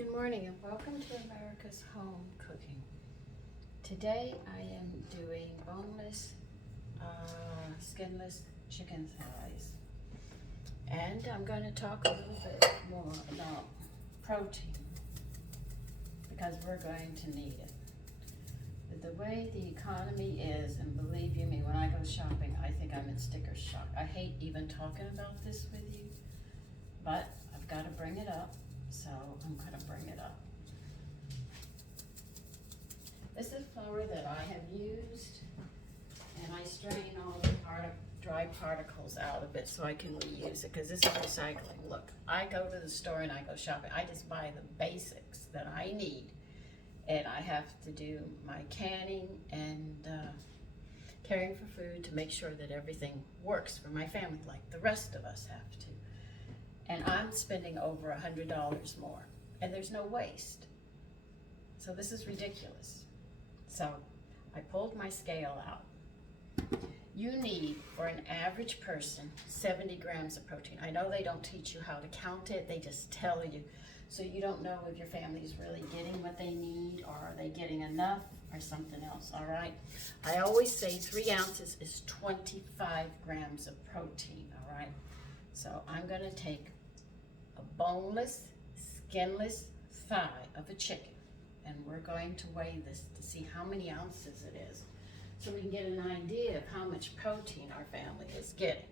Good morning and welcome to America's Home Cooking. Today I am doing boneless, skinless chicken thighs. And I'm going to talk a little bit more about protein because we're going to need it. But the way the economy is, and believe you me, when I go shopping, I think I'm in sticker shock. I hate even talking about this with you, but I've got to bring it up. So I'm going to bring it up. This is flour that I have used, and I strain all the dry particles out of it so I can reuse it because this is recycling. Look, I go to the store and I go shopping. I just buy the basics that I need, and I have to do my canning and caring for food to make sure that everything works for my family like the rest of us have to. And I'm spending over $100 more, and there's no waste. So this is ridiculous. So I pulled my scale out. You need, for an average person, 70 grams of protein. I know they don't teach you how to count it, they just tell you. So you don't know if your family is really getting what they need, or are they getting enough, or something else, all right? I always say 3 ounces is 25 grams of protein, all right? So I'm gonna take a boneless, skinless thigh of a chicken, and we're going to weigh this to see how many ounces it is so we can get an idea of how much protein our family is getting.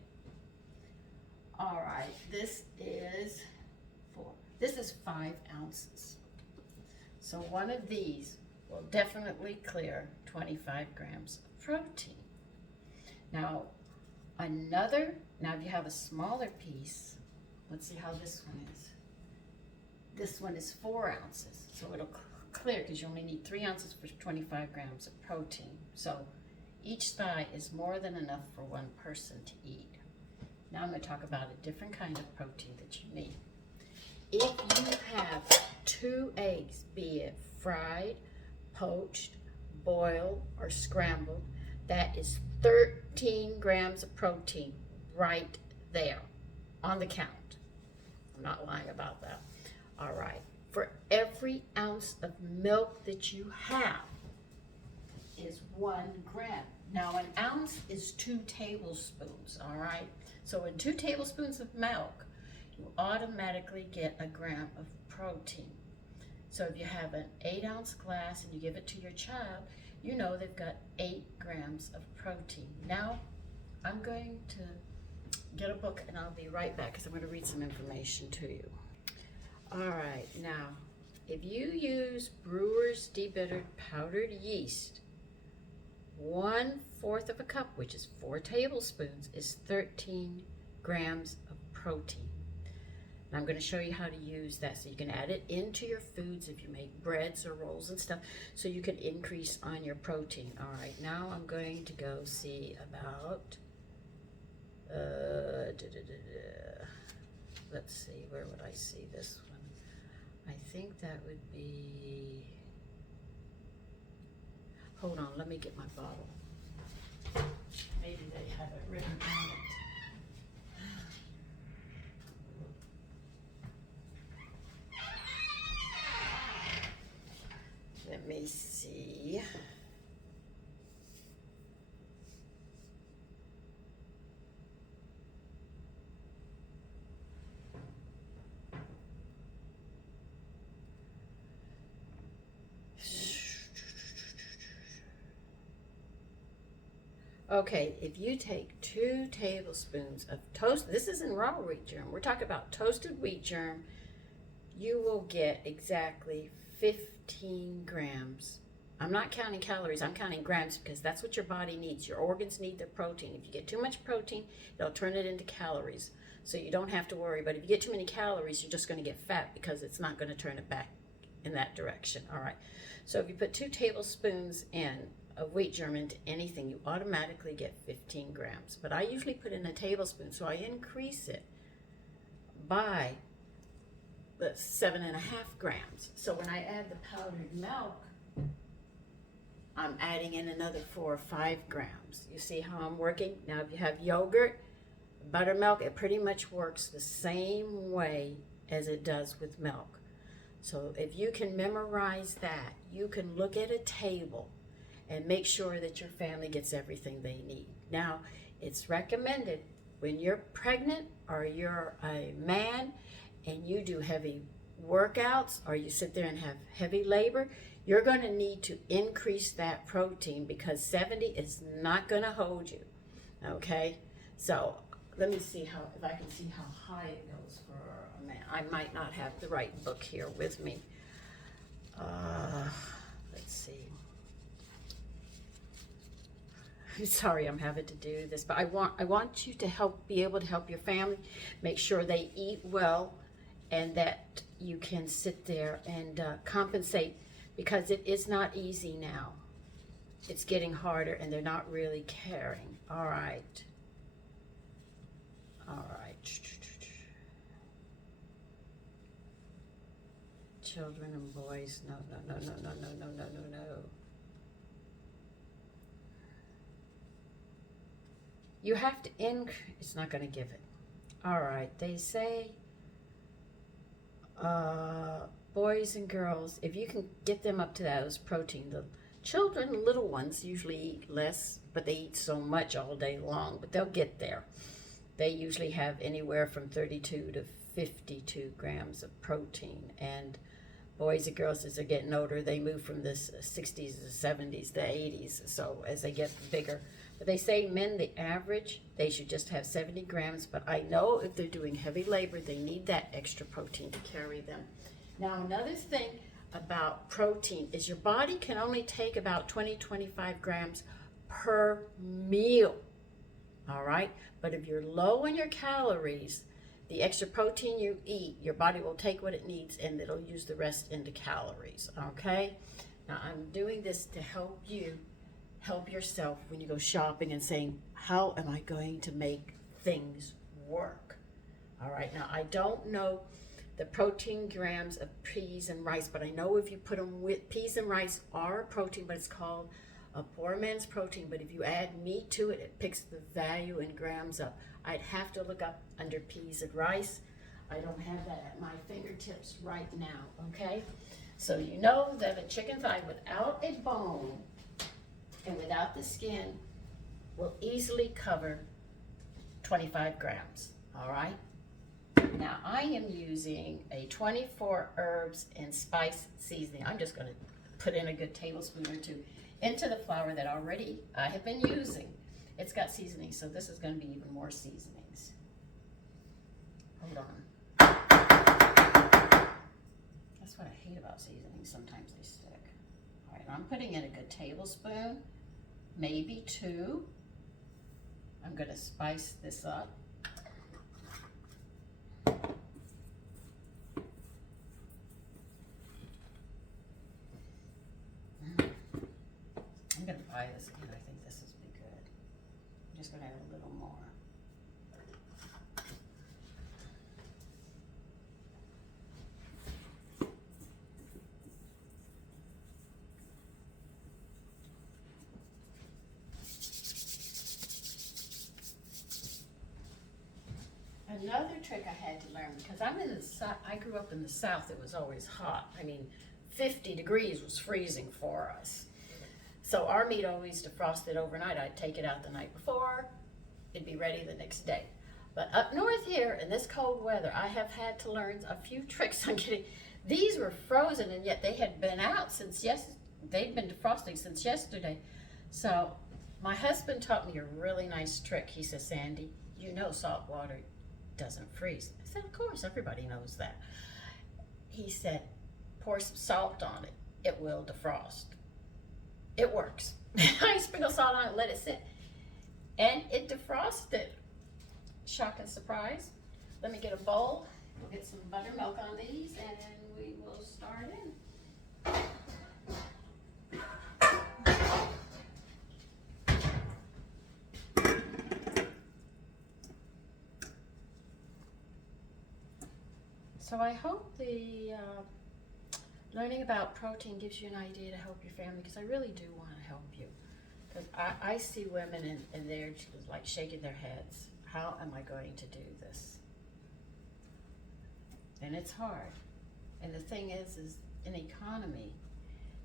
All right, this is 5 ounces. So one of these will definitely clear 25 grams of protein. Now if you have a smaller piece, let's see how this one is. This one is 4 ounces, so it'll clear because you only need 3 ounces for 25 grams of protein. So each thigh is more than enough for one person to eat. Now I'm going to talk about a different kind of protein that you need. If you have 2 eggs, be it fried, poached, boiled, or scrambled, that is 13 grams of protein right there on the count. I'm not lying about that. All right. For every ounce of milk that you have is 1 gram. Now, an ounce is 2 tablespoons, all right? So in 2 tablespoons of milk, you automatically get a gram of protein. So if you have an 8-ounce glass and you give it to your child, you know they've got 8 grams of protein. Now, I'm going to get a book and I'll be right back because I'm going to read some information to you. All right, now, if you use Brewer's Debittered Powdered Yeast, 1/4 of a cup, which is 4 tablespoons, is 13 grams of protein. Now I'm going to show you how to use that so you can add it into your foods if you make breads or rolls and stuff so you can increase on your protein. All right, now I'm going to go see about let's see, where would I see this one? I think that would be, hold on, let me get my bottle. Maybe they have it written on it. Let me see. Okay, if you take 2 tablespoons of toast, this isn't raw wheat germ, we're talking about toasted wheat germ, you will get exactly 15 grams. I'm not counting calories, I'm counting grams because that's what your body needs. Your organs need the protein. If you get too much protein, it'll turn it into calories. So you don't have to worry, but if you get too many calories, you're just going to get fat because it's not going to turn it back in that direction. All right, so if you put 2 tablespoons in of wheat germ into anything, you automatically get 15 grams. But I usually put in a tablespoon, so I increase it by 7.5 grams. So when I add the powdered milk, I'm adding in another 4 or 5 grams. You see how I'm working? Now if you have yogurt, buttermilk, it pretty much works the same way as it does with milk. So if you can memorize that, you can look at a table and make sure that your family gets everything they need. Now, it's recommended when you're pregnant or you're a man and you do heavy workouts or you sit there and have heavy labor, you're going to need to increase that protein because 70 is not going to hold you. Okay? So let me see how, if I can see how high it goes for a man. I might not have the right book here with me. Let's see. I'm sorry I'm having to do this, but I want you to be able to help your family, make sure they eat well, and that you can sit there and compensate, because it is not easy now. It's getting harder and they're not really caring. All right. Children and boys, no. You have to it's not going to give it. All right, they say boys and girls, if you can get them up to those protein, the children, little ones, usually eat less, but they eat so much all day long, but they'll get there. They usually have anywhere from 32 to 52 grams of protein, and boys and girls, as they're getting older, they move from the 60s to 70s to 80s, so as they get bigger. But they say men, the average, they should just have 70 grams, but I know if they're doing heavy labor, they need that extra protein to carry them. Now, another thing about protein is your body can only take about 20-25 grams per meal, all right? But if you're low in your calories, the extra protein you eat, your body will take what it needs and it'll use the rest into calories, okay? Now, I'm doing this to help you help yourself when you go shopping and saying, how am I going to make things work? All right, now I don't know the protein grams of peas and rice, but I know if you put them with peas and rice are a protein, but it's called a poor man's protein. But if you add meat to it, it picks the value in grams up. I'd have to look up under peas and rice. I don't have that at my fingertips right now, okay? So you know that a chicken thigh without a bone and without the skin will easily cover 25 grams, all right? Now I am using a 24 herbs and spice seasoning. I'm just gonna put in a good tablespoon or two into the flour that already I have been using. It's got seasoning, so this is gonna be even more seasonings. Hold on. That's what I hate about seasonings, sometimes they stick. All right, I'm putting in a good tablespoon, maybe 2. I'm gonna spice this up. I'm gonna buy this again. I think this will be good. I'm just gonna add a little more. Another trick I had to learn, because I'm in the South, I grew up in the South, it was always hot. I mean, 50 degrees was freezing for us. So our meat always defrosted overnight. I'd take it out the night before, it'd be ready the next day. But up north here, in this cold weather, I have had to learn a few tricks on getting, these were frozen and yet they had been out since they'd been defrosting since yesterday. So my husband taught me a really nice trick. He says, Sandy, you know salt water doesn't freeze. I said, of course, everybody knows that. He said, pour some salt on it. It will defrost. It works. I sprinkle salt on it, let it sit. And it defrosted. Shock and surprise. Let me get a bowl. We'll get some buttermilk on these and we will start in. So I hope the learning about protein gives you an idea to help your family, because I really do want to help you. Because I see women and they're just like shaking their heads. How am I going to do this? And it's hard. And the thing is in economy,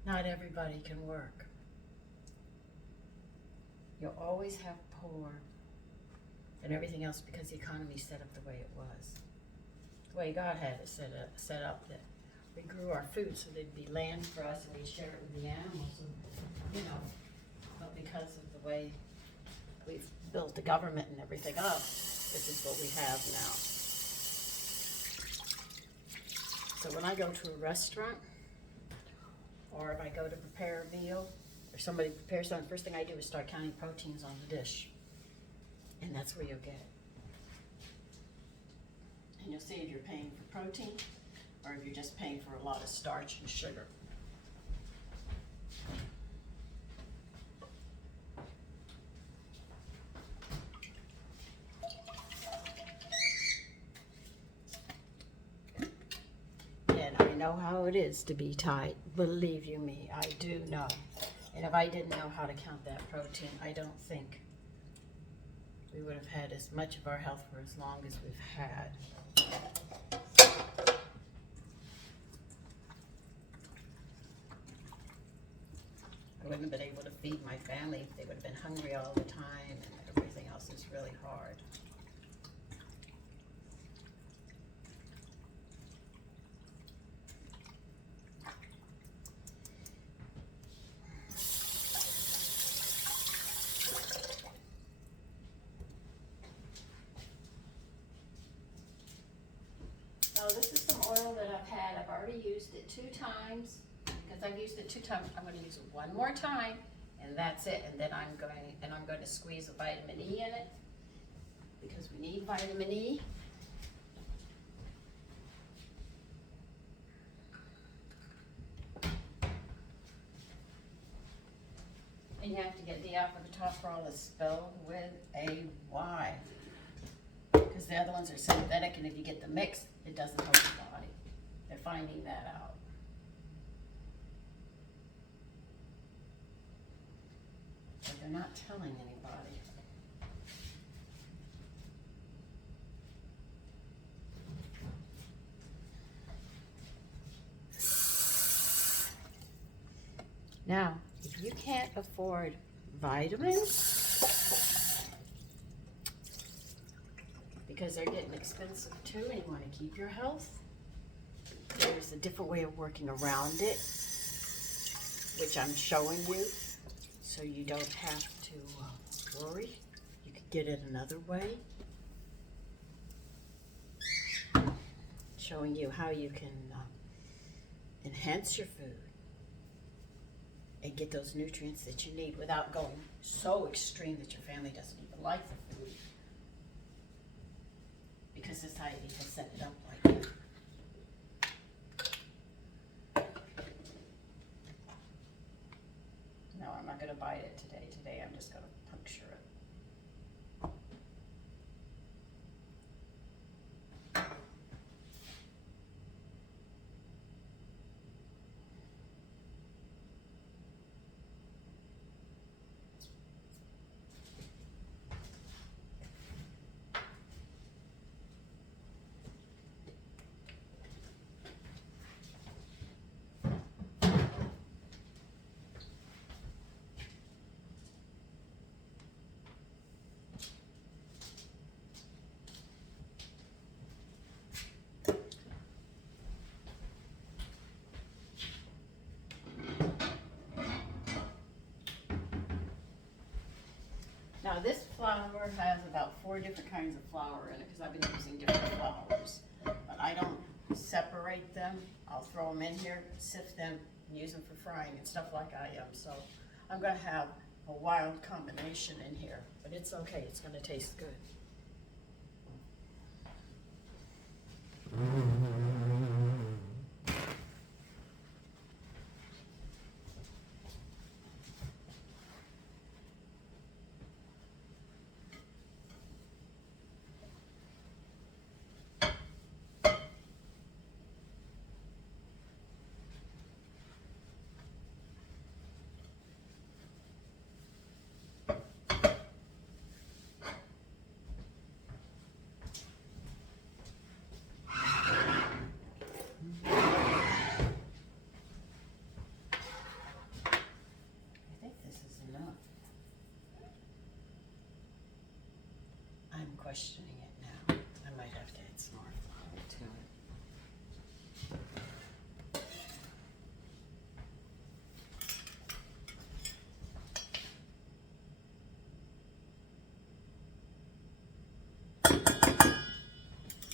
not everybody can work. You'll always have poor and everything else because the economy's set up the way it was. The way God had it set up that we grew our food so there'd be land for us and we'd share it with the animals, and, you know. But because of the way we've built the government and everything up, this is what we have now. So when I go to a restaurant, or if I go to prepare a meal, or somebody prepares something, first thing I do is start counting proteins on the dish. And that's where you'll get it. And you'll see if you're paying for protein, or if you're just paying for a lot of starch and sugar. And I know how it is to be tight. Believe you me, I do know. And if I didn't know how to count that protein, I don't think we would have had as much of our health for as long as we've had. I wouldn't have been able to feed my family if they would have been hungry all the time, and everything else is really hard. So this is some oil that I've had. I've already used it 2 times. Because I've used it 2 times, I'm going to use it 1 more time, and that's it. And then I'm going to squeeze a vitamin E in it, because we need vitamin E. And you have to get the alpha-tocopherol is spelled with a Y, because the other ones are synthetic, and if you get the mix, it doesn't help your body. They're finding that out. But they're not telling anybody. Now, if you can't afford vitamins, because they're getting expensive too, and you want to keep your health, there's a different way of working around it, which I'm showing you, so you don't have to worry. You could get it another way. Showing you how you can enhance your food and get those nutrients that you need without going so extreme that your family doesn't even like the food, because society has set it up like that. No, I'm not going to bite it today. Today I'm just going to puncture it. Now this flour has about 4 different kinds of flour in it, because I've been using different flours. But I don't separate them. I'll throw them in here, sift them, and use them for frying and stuff like I am. So I'm going to have a wild combination in here, but it's okay. It's going to taste good. questioning it now. I might have to add some more flour to it.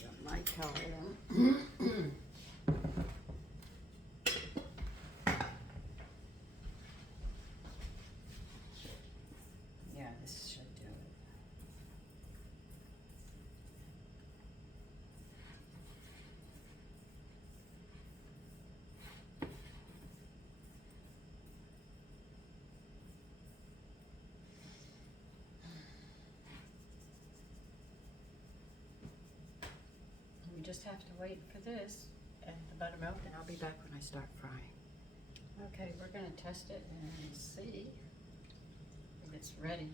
Got my color. Yeah, this should do it. We just have to wait for this and the buttermilk, and I'll be back when I start frying. Okay, we're gonna test it and see if it's ready.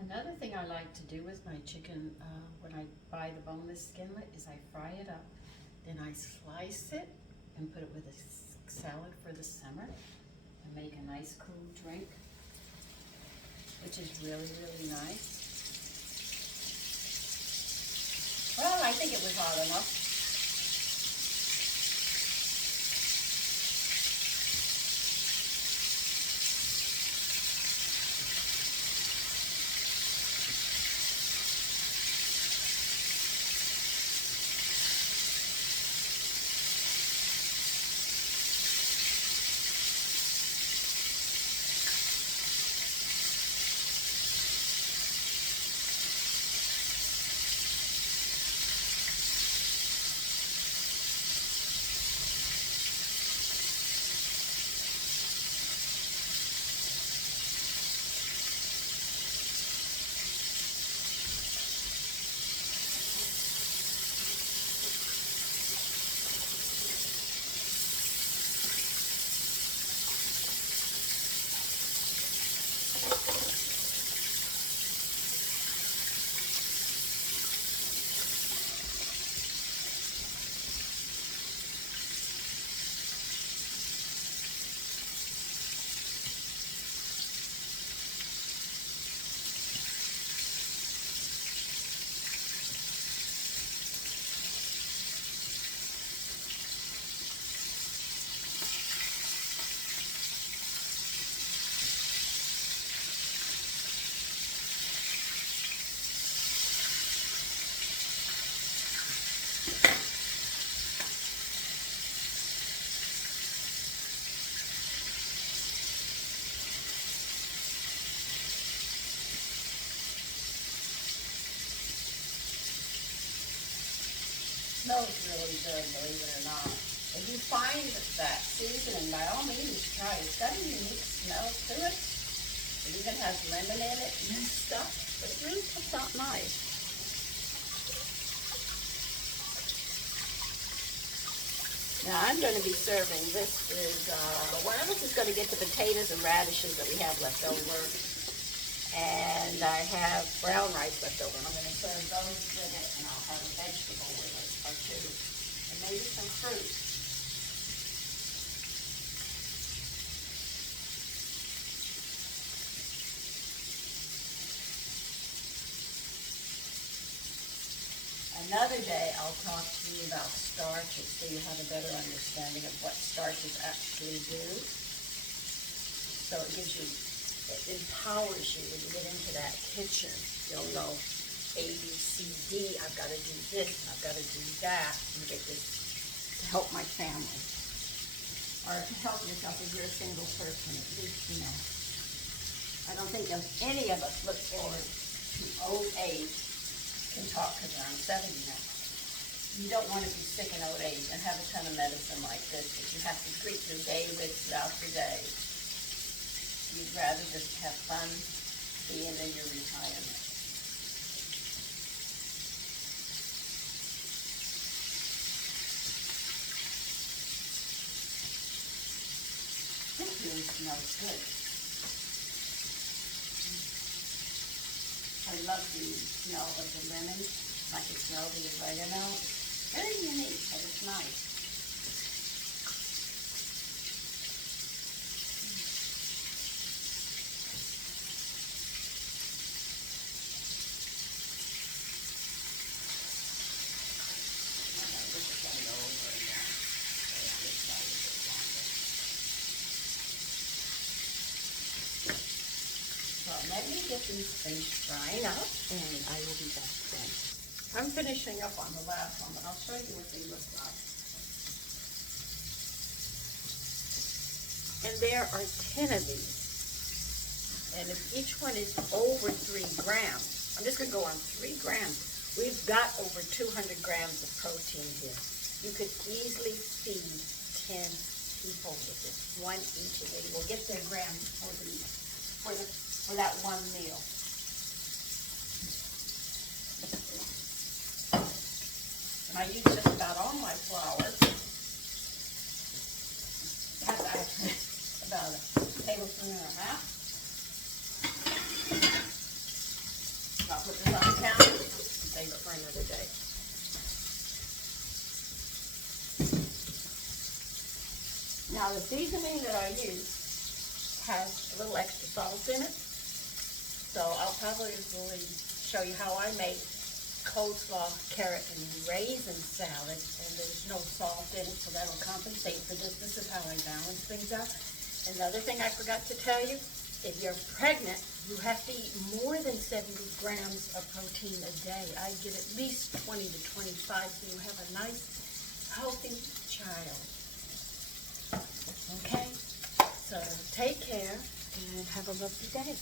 Another thing I like to do with my chicken when I buy the boneless skinlet is I fry it up, then I slice it and put it with a salad for the summer and make a nice cool drink, which is really, really nice. Well, I think it was hot enough. Smells really good, believe it or not. If you find that seasoning, by all means try it. It's got a unique smell to it. It even has lemon in it and stuff, but it really comes out nice. Now I'm going to be serving, this is, one of us is going to get the potatoes and radishes that we have left over. And I have brown rice left over. I'm going to serve those with it, and I'll have a vegetable with it or two. And maybe some fruit. Another day I'll talk to you about starches so you have a better understanding of what starches actually do. So it gives you, it empowers you when you get into that kitchen. You'll know A, B, C, D, I've got to do this, and I've got to do that, and get this to help my family. Or to help yourself if you're a single person, at least, you know. I don't think any of us look forward to old age. Can talk because I'm 70 now. You don't want to be sick in old age and have a ton of medicine like this that you have to treat your day with throughout your day. You'd rather just have fun being in your retirement. This really smells good. I love the smell of the lemon, like the smell of the oregano. It's very unique, but it's nice. let me get these things drying up, and I will be back then. I'm finishing up on the last one, but I'll show you what they look like. And there are 10 of these. And if each one is over 3 grams, I'm just going to go on 3 grams. We've got over 200 grams of protein here. You could easily feed 10 people with this, one each, and they will get their grams for that one meal. And I use just about all my flour. That's actually about a tablespoon and a half. I'll put this on the counter and save it for another day. Now the seasoning that I use has a little extra salt in it. So I'll probably show you how I make coleslaw, carrot, and raisin salad, and there's no salt in it, so that'll compensate for this. This is how I balance things out. Another thing I forgot to tell you, if you're pregnant, you have to eat more than 70 grams of protein a day. I get at least 20 to 25, so you have a nice, healthy child. Okay? So take care and have a lovely day.